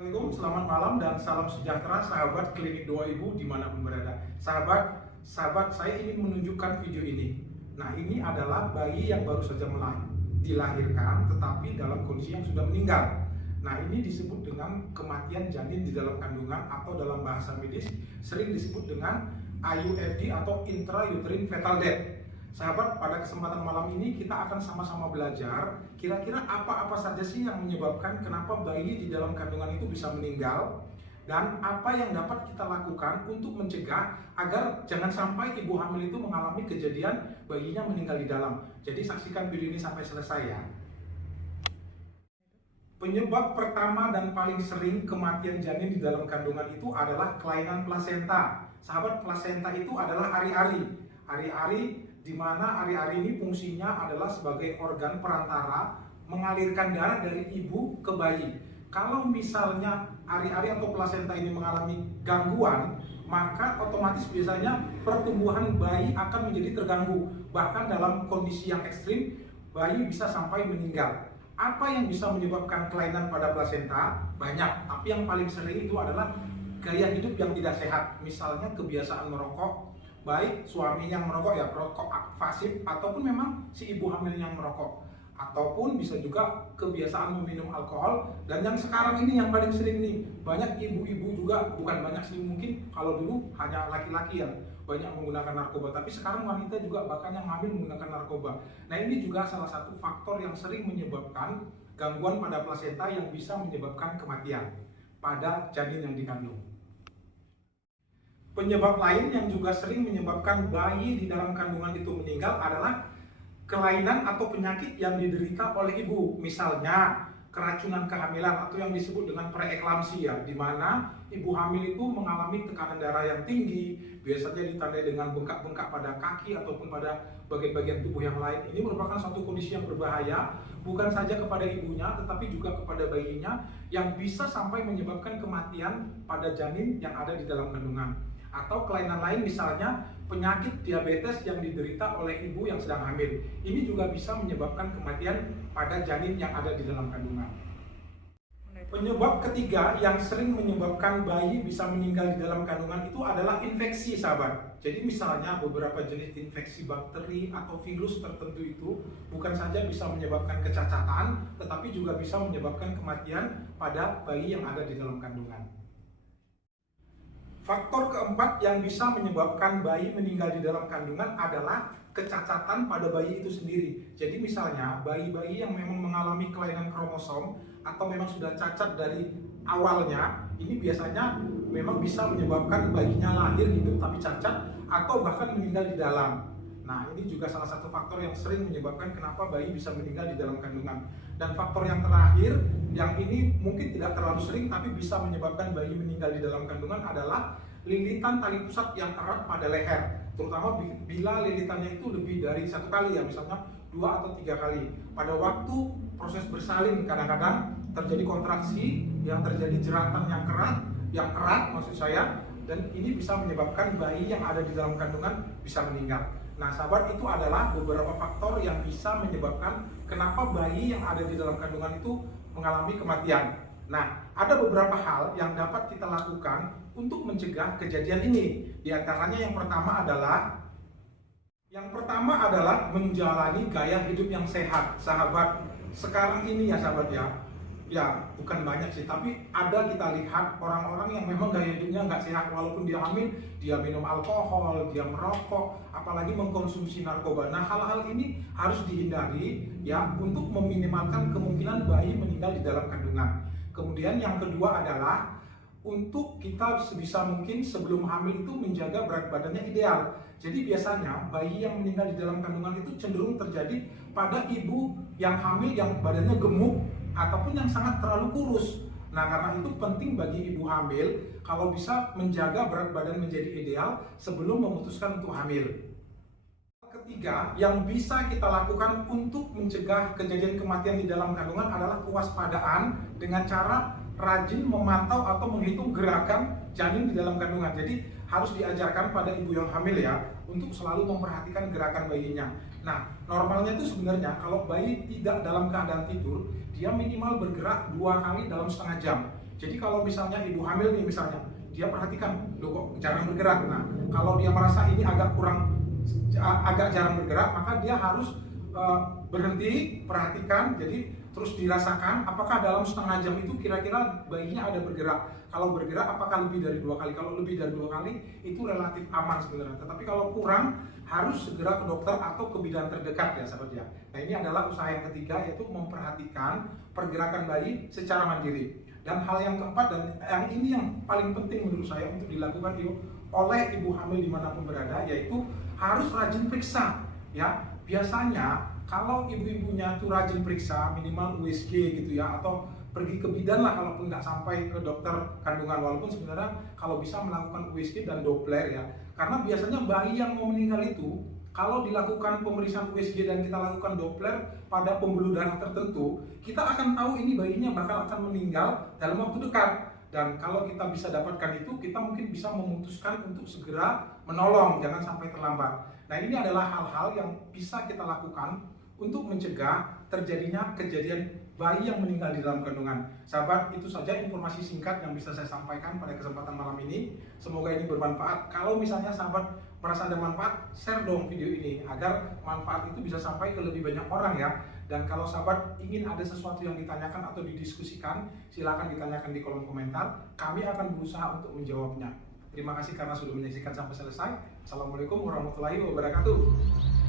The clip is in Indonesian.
Assalamualaikum, selamat malam dan salam sejahtera sahabat Klinik Doa Ibu dimanapun berada. Sahabat, saya ingin menunjukkan video ini. Nah, ini adalah bayi yang baru saja dilahirkan tetapi dalam kondisi yang sudah meninggal. Nah, ini disebut dengan kematian janin di dalam kandungan atau dalam bahasa medis sering disebut dengan IUFD atau intrauterine fetal death. Sahabat, pada kesempatan malam ini kita akan sama-sama belajar kira-kira apa-apa saja sih yang menyebabkan kenapa bayi di dalam kandungan itu bisa meninggal, dan apa yang dapat kita lakukan untuk mencegah agar jangan sampai ibu hamil itu mengalami kejadian bayinya meninggal di dalam. Jadi saksikan video ini sampai selesai ya. Penyebab pertama dan paling sering kematian janin di dalam kandungan itu adalah kelainan plasenta. Sahabat, plasenta itu adalah ari-ari. Ari-ari di mana ari-ari ini fungsinya adalah sebagai organ perantara mengalirkan darah dari ibu ke bayi. Kalau misalnya ari-ari atau plasenta ini mengalami gangguan, maka otomatis biasanya pertumbuhan bayi akan menjadi terganggu. Bahkan dalam kondisi yang ekstrim, bayi bisa sampai meninggal. Apa yang bisa menyebabkan kelainan pada plasenta? Banyak, tapi yang paling sering itu adalah gaya hidup yang tidak sehat. Misalnya kebiasaan merokok, baik suami yang merokok ya, perokok pasif, ataupun memang si ibu hamil yang merokok, ataupun bisa juga kebiasaan meminum alkohol. Dan yang sekarang ini yang paling sering nih, banyak ibu-ibu juga, bukan banyak sih, mungkin kalau dulu hanya laki-laki yang banyak menggunakan narkoba, tapi sekarang wanita juga bahkan yang hamil menggunakan narkoba. Nah, ini juga salah satu faktor yang sering menyebabkan gangguan pada plasenta yang bisa menyebabkan kematian pada janin yang dikandung. Penyebab lain yang juga sering menyebabkan bayi di dalam kandungan itu meninggal adalah kelainan atau penyakit yang diderita oleh ibu. Misalnya keracunan kehamilan atau yang disebut dengan preeklamsia, di mana ibu hamil itu mengalami tekanan darah yang tinggi, biasanya ditandai dengan bengkak-bengkak pada kaki ataupun pada bagian-bagian tubuh yang lain. Ini merupakan suatu kondisi yang berbahaya, bukan saja kepada ibunya tetapi juga kepada bayinya, yang bisa sampai menyebabkan kematian pada janin yang ada di dalam kandungan. Atau kelainan lain, misalnya penyakit diabetes yang diderita oleh ibu yang sedang hamil. Ini juga bisa menyebabkan kematian pada janin yang ada di dalam kandungan. Penyebab ketiga yang sering menyebabkan bayi bisa meninggal di dalam kandungan itu adalah infeksi, sahabat. Jadi misalnya beberapa jenis infeksi bakteri atau virus tertentu itu bukan saja bisa menyebabkan kecacatan, tetapi juga bisa menyebabkan kematian pada bayi yang ada di dalam kandungan. Faktor keempat yang bisa menyebabkan bayi meninggal di dalam kandungan adalah kecacatan pada bayi itu sendiri. Jadi misalnya bayi-bayi yang memang mengalami kelainan kromosom atau memang sudah cacat dari awalnya, ini biasanya memang bisa menyebabkan bayinya lahir hidup tapi cacat atau bahkan meninggal di dalam. Nah, ini juga salah satu faktor yang sering menyebabkan kenapa bayi bisa meninggal di dalam kandungan. Dan faktor yang terakhir, yang ini mungkin tidak terlalu sering tapi bisa menyebabkan bayi meninggal di dalam kandungan adalah lilitan tali pusat yang erat pada leher. Terutama bila lilitannya itu lebih dari satu kali ya, misalnya 2 atau 3 kali. Pada waktu proses bersalin kadang-kadang terjadi kontraksi, yang terjadi jeratan yang erat maksud saya, dan ini bisa menyebabkan bayi yang ada di dalam kandungan bisa meninggal. Nah, sahabat, itu adalah beberapa faktor yang bisa menyebabkan kenapa bayi yang ada di dalam kandungan itu mengalami kematian. Nah, ada beberapa hal yang dapat kita lakukan untuk mencegah kejadian ini. Di antaranya yang pertama adalah menjalani gaya hidup yang sehat. Sahabat, sekarang ini ya sahabat ya bukan banyak sih, tapi ada kita lihat orang-orang yang memang gaya hidupnya nggak sehat. Walaupun dia hamil, dia minum alkohol, dia merokok, apalagi mengkonsumsi narkoba. Nah, hal-hal ini harus dihindari ya, untuk meminimalkan kemungkinan bayi meninggal di dalam kandungan. Kemudian yang kedua adalah untuk kita sebisa mungkin sebelum hamil itu menjaga berat badannya ideal. Jadi biasanya bayi yang meninggal di dalam kandungan itu cenderung terjadi pada ibu yang hamil yang badannya gemuk ataupun yang sangat terlalu kurus. Nah, karena itu penting bagi ibu hamil kalau bisa menjaga berat badan menjadi ideal sebelum memutuskan untuk hamil. Ketiga yang bisa kita lakukan untuk mencegah kejadian kematian di dalam kandungan adalah kewaspadaan dengan cara rajin memantau atau menghitung gerakan janin di dalam kandungan. Jadi harus diajarkan pada ibu yang hamil ya, untuk selalu memperhatikan gerakan bayinya. Nah, normalnya itu sebenarnya kalau bayi tidak dalam keadaan tidur, dia minimal bergerak 2 kali dalam setengah jam. Jadi kalau misalnya ibu hamil nih misalnya, dia perhatikan, loh kok jarang bergerak. Nah, kalau dia merasa ini agak jarang bergerak, maka dia harus berhenti, perhatikan, jadi terus dirasakan apakah dalam setengah jam itu kira-kira bayinya ada bergerak. Kalau bergerak apakah lebih dari 2 kali? Kalau lebih dari 2 kali itu relatif aman sebenarnya. Tetapi kalau kurang harus segera ke dokter atau ke bidan terdekat ya sahabat ya. Nah, ini adalah usaha yang ketiga, yaitu memperhatikan pergerakan bayi secara mandiri. Dan hal yang keempat, dan yang ini yang paling penting menurut saya untuk dilakukan oleh ibu hamil dimanapun berada, yaitu harus rajin periksa ya. Biasanya kalau ibu-ibunya tuh rajin periksa, minimal USG gitu ya, atau pergi ke bidan lah kalaupun nggak sampai ke dokter kandungan, walaupun sebenarnya kalau bisa melakukan USG dan Doppler ya, karena biasanya bayi yang mau meninggal itu kalau dilakukan pemeriksaan USG dan kita lakukan Doppler pada pembuluh darah tertentu, kita akan tahu ini bayinya bakal akan meninggal dalam waktu dekat. Dan kalau kita bisa dapatkan itu, kita mungkin bisa memutuskan untuk segera menolong, jangan sampai terlambat. Nah, ini adalah hal-hal yang bisa kita lakukan untuk mencegah terjadinya kejadian bayi yang meninggal di dalam kandungan. Sahabat, itu saja informasi singkat yang bisa saya sampaikan pada kesempatan malam ini. Semoga ini bermanfaat. Kalau misalnya sahabat merasa ada manfaat, share dong video ini agar manfaat itu bisa sampai ke lebih banyak orang ya. Dan kalau sahabat ingin ada sesuatu yang ditanyakan atau didiskusikan, silakan ditanyakan di kolom komentar. Kami akan berusaha untuk menjawabnya. Terima kasih karena sudah menyaksikan sampai selesai. Assalamualaikum warahmatullahi wabarakatuh.